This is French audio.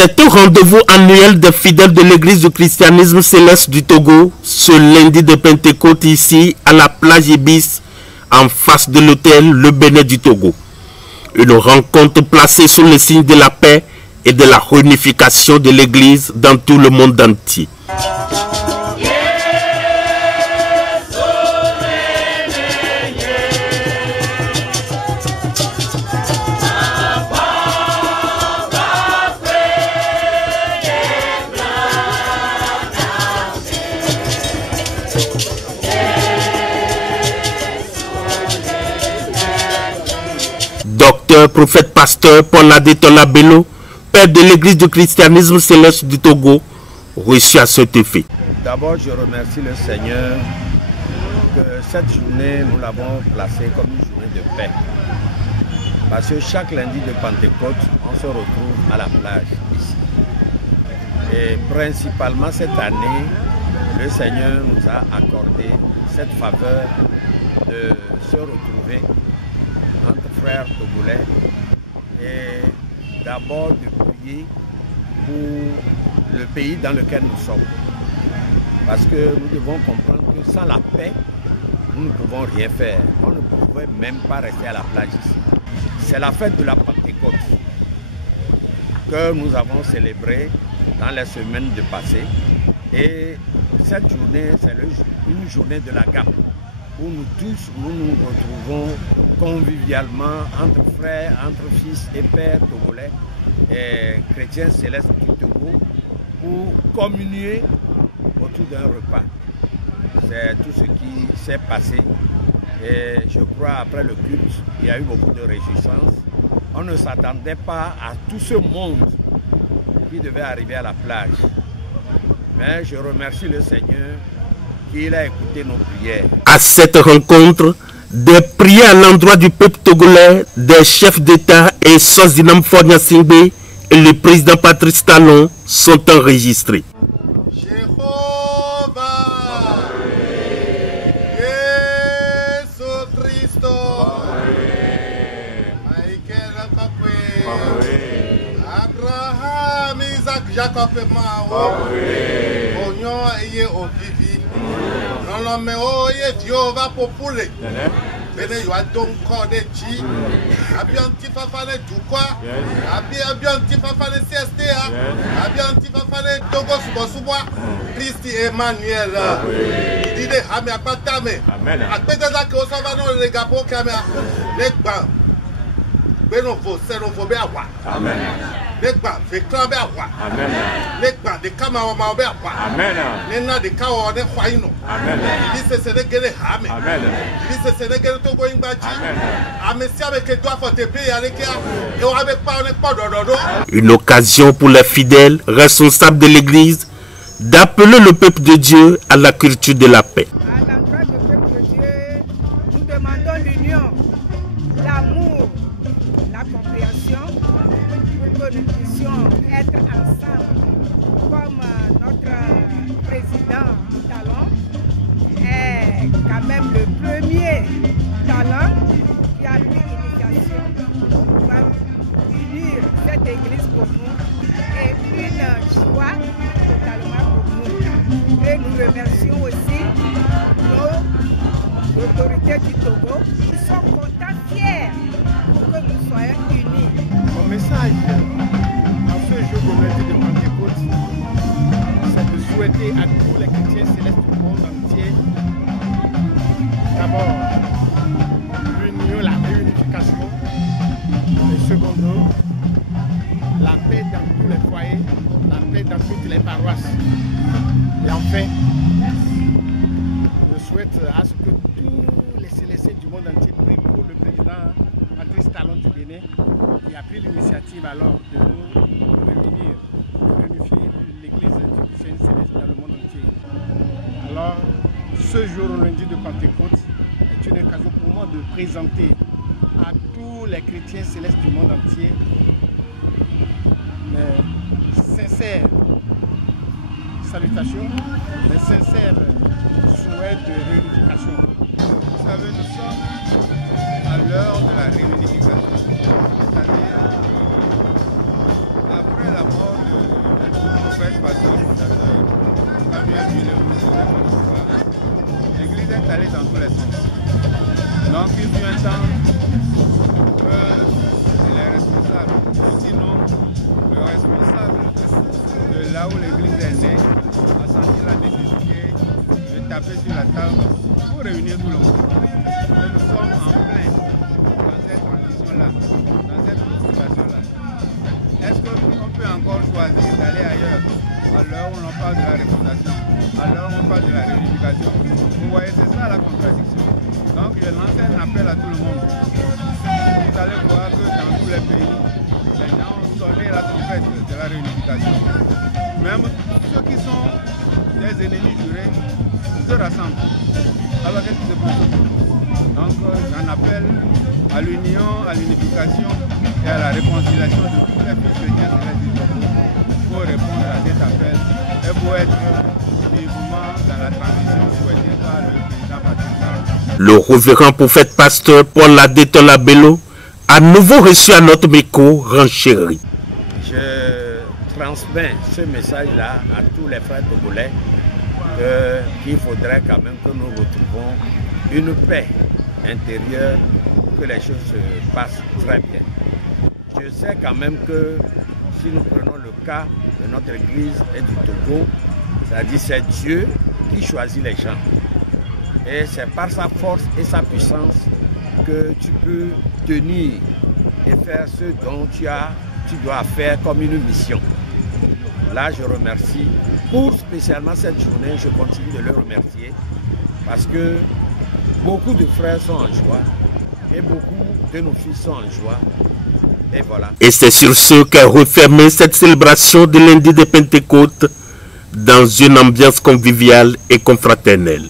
C'est un rendez-vous annuel des fidèles de l'église du christianisme céleste du Togo, ce lundi de Pentecôte ici à la plage Ibis, en face de l'hôtel Le Bénin du Togo. Une rencontre placée sous le signe de la paix et de la réunification de l'église dans tout le monde entier. Docteur, prophète, pasteur Paul Adetola Bello, père de l'église du christianisme céleste du Togo, reçu à cet effet. D'abord, je remercie le Seigneur que cette journée, nous l'avons placée comme une journée de paix. Parce que chaque lundi de Pentecôte, on se retrouve à la plage ici. Et principalement cette année, le Seigneur nous a accordé cette faveur de se retrouver entre frères togolais et d'abord de prier pour le pays dans lequel nous sommes. Parce que nous devons comprendre que sans la paix, nous ne pouvons rien faire. On ne pouvait même pas rester à la plage ici. C'est la fête de la Pentecôte que nous avons célébrée dans les semaines de passé. Et cette journée, c'est une journée de la gamme, où nous tous, nous retrouvons convivialement entre frères, entre fils et pères togolais et chrétiens célestes du Togo pour communier autour d'un repas. C'est tout ce qui s'est passé et je crois après le culte, il y a eu beaucoup de réjouissance. On ne s'attendait pas à tout ce monde qui devait arriver à la plage. Mais je remercie le Seigneur qu'il a écouté nos prières. À cette rencontre, des prières à l'endroit du peuple togolais, des chefs d'État et Sozinam Fornia Singbe et le président Patrice Talon sont enregistrés. Abraham, Isaac, Jacob et Mao, Ognon et Ovivi. Non, non, mais oh, Dieu va populer. Bene yo adon kode ti. Abi anti fafane dukwa. Abi anti fafane CSTA. Abi anti fafane Togo subosubwa. Christi Emmanuel. Il dit hame akpatame. Amen. Akpeteza ke osava no le gapo kame legba. Beno fo seno fo be awa. Amen. Legba fe kran be awa. Amen. Legba de kama wa ma be awa. Amen. Nena de kawo de khwaino. Amen. Il dit c'est gele hame. Amen. Il dit c'est gele Togo ingbaji. Amen. Amesi avec toi faut te payer avec et on avec pas on est pas dodo. Une occasion pour les fidèles responsables de l'église d'appeler le peuple de Dieu à la culture de la paix. À l'endroit du peuple de Dieu, nous demandons l'union, l'amour, la compréhension pour que nous puissions être ensemble comme notre président Talon est quand même le premier Talon qui a pris l'initiation pour unir cette église pour nous et une joie totalement pour nous. Et nous remercions aussi nos autorités du Togo qui sont contents, fiers pour que nous soyons unis. Mon message dans ce jour de lundi de Pentecôte, c'est de souhaiter à tous les chrétiens célestes du monde entier d'abord l'union, la réunification, et secondo, la paix dans tous les foyers, la paix dans toutes les paroisses. Et enfin, je souhaite à ce que tous les célestés du monde entier prient pour le président Patrice Talon du Bénin, qui a pris l'initiative alors de nous réunir, de réunifier l'église du christianisme céleste dans le monde entier. Alors, ce jour lundi de Pentecôte est une occasion pour moi de présenter à tous les chrétiens célestes du monde entier mes sincères salutations, mes sincères souhaits de réunification. Vous savez, nous sommes à l'heure de la réunification, c'est-à-dire après la mort de taper sur la table pour réunir tout le monde. Et nous sommes en plein dans cette transition-là, dans cette situation-là. Est-ce qu'on peut encore choisir d'aller ailleurs à l'heure où on parle de la refondation, à l'heure où on parle de la réunification? Vous voyez, c'est ça la contradiction. Donc je lance un appel à tout le monde. Vous allez voir que dans tous les pays, les gens ont sonné la trompette de la réunification. Même ceux qui sont des ennemis jurés se rassemblent. Alors qu'est-ce qui se passe? Donc j'en appelle à l'union, à l'unification et à la réconciliation de tous les peuples chrétiens du Togo pour répondre à cet appel et pour être vivement dans la transition souhaitée par le président Patrice Talon. Le révérend prophète pasteur Paul Adetola Bello a nouveau reçu à notre micro renchéri. Je transmets ce message-là à tous les frères togolais qu'il faudrait quand même que nous retrouvons une paix intérieure pour que les choses se passent très bien. Je sais quand même que si nous prenons le cas de notre église et du Togo, c'est-à-dire c'est Dieu qui choisit les gens. Et c'est par sa force et sa puissance que tu peux tenir et faire ce dont tu dois faire comme une mission. Là, je remercie pour spécialement cette journée, je continue de le remercier parce que beaucoup de frères sont en joie et beaucoup de nos fils sont en joie. Et voilà. Et c'est sur ce qu'a refermé cette célébration de lundi de Pentecôte dans une ambiance conviviale et confraternelle.